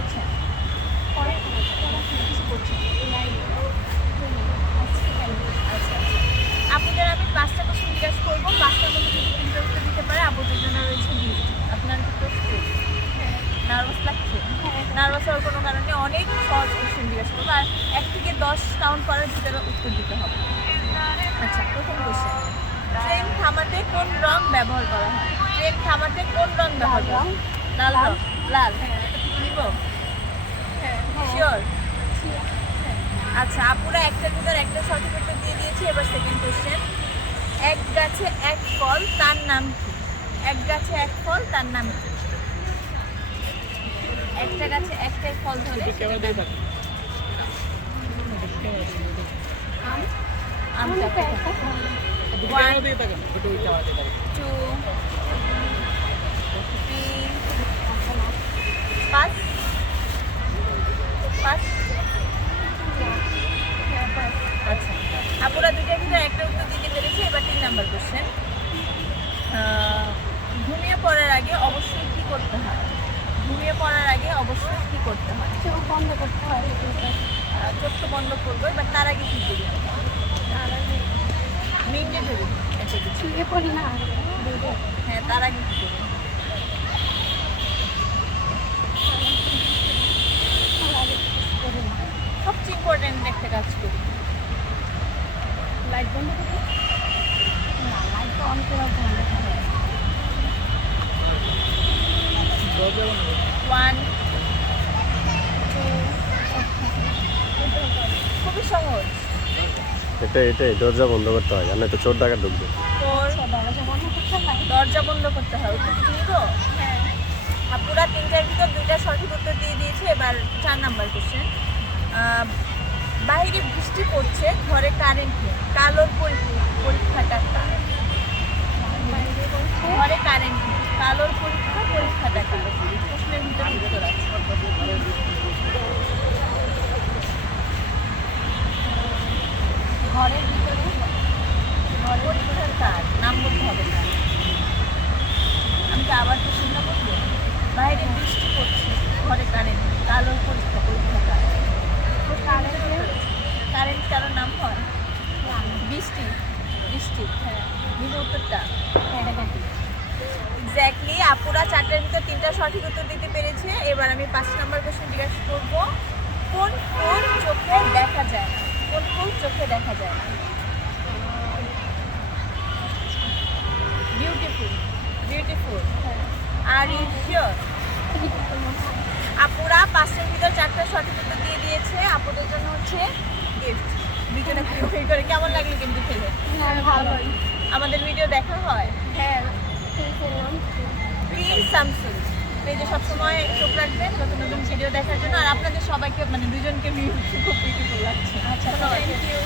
করছেন? পড়াশোনা পড়াশোনা আপনাদের আমি পাঁচটা প্রশ্ন জিজ্ঞেস করব। পাঁচটার মধ্যে যদি তিনটে উত্তর দিতে পারে আপনাদের জন্য রয়েছে গিফট আপনার কিন্তু নার্ভাস লাগছে? নার্ভাস হওয়ার কোনো কারণে অনেক সহজ কোশ্চেন জিজ্ঞাসা করব। আর এক থেকে দশ কাউন্ট করার ভিতরে উত্তর দিতে হবে। আচ্ছা প্রথম কোশ্চেন ট্রেন থামাতে কোন রং ব্যবহার করা হয়? ট্রেন থামাতে কোন রং ব্যবহার করা লাল লাল। লাল আচ্ছা আপুরা একটার ভিতর একটা সঠিক উত্তর দিয়ে দিয়েছি এবার সেকেন্ড কোশ্চেন এক গাছে এক ফল তার নাম কি? এক গাছে এক ফল তার নাম কি? একটা গাছে একটাই ফল ধরে আমটা two, three, পাঁচ পাঁচ আচ্ছা আপুরা দুটোর ভিতরে একটা উত্তর দিতে পেরেছি এবার তিন নাম্বার কোশ্চেন ঘুমিয়ে পড়ার আগে অবশ্যই কি করতে হয়? ঘুমিয়ে পড়ার আগে অবশ্যই কি করতে হয়? চোখ বন্ধ করতে হয়। চোখ তো বন্ধ করব এবার তার আগে কি করি? মিন্ডেটরি এটা কিছু। শুয়ে পড়ি না হ্যাঁ তার আগে কি করি? সবচেয়ে ইম্পর্টেন্ট একটা কাজ করি। লাইট বন্ধ করতে না লাইট অন করে বন্ধ করে ওয়ান টু খুবই সহজ। এটাই এটাই দরজা বন্ধ করতে হয় জানো তো চোর ডাকা ঢুকবে। ফোর দরজা বন্ধ করতে হয় দরজা বন্ধ করতে হয় উত্তর কি হ্যাঁ। আপুরা তিনটার ভিতর দুইটা সঠিক উত্তর দিয়ে দিয়েছে এবার চার নাম্বার কোশ্চেন বাইরে বৃষ্টি পড়ছে ঘরে কারেন্ট নেই কালোর পরীক্ষাটা কার বাইরে বলছে ঘরে কারেন্ট নেই কালোর পরীক্ষা পরীক্ষাটা কার প্রশ্নের ভিতরে উত্তর আছে ঘরের ভিতরে ঘরে পরীক্ষার কার নাম বলতে হবে না আমি কি আবার তো শুনতে বলব বাইরে বৃষ্টি পড়ছে, ঘরে কারেন্ট কালোর পরীক্ষা পরীক্ষা কার কারেন্টের কারেন্ট কারোর নাম হয়? বৃষ্টি বৃষ্টি হ্যাঁ উত্তরটা। এক্স্যাক্টলি আপুরা চারটার ভিতর তিনটা সঠিক উত্তর দিতে পেরেছে। এবার আমি পাঁচ নম্বর কোশ্চেন জিজ্ঞাসা করব। কোন ফুল চোখে দেখা যায় না? কোন ফুল চোখে দেখা যায় না? Beautiful beautiful are you sure আপুরা পাঁচটার ভিতর চারটা সঠিক উত্তর দিয়ে দিয়েছে। আপুদের জন্য হচ্ছে গিফট দুজনে খুবই করে কেমন লাগল কিন্তু খেলে? হ্যাঁ আমাদের ভিডিও দেখা হয়? হ্যাঁ নাম কি? পেজে সবসময় চোখ রাখবেন নতুন নতুন ভিডিও দেখার জন্য। আর আপনাদের সবাইকে মানে দুজনকে খুব বিউটিফুল লাগছে। আচ্ছা থ্যাংক ইউ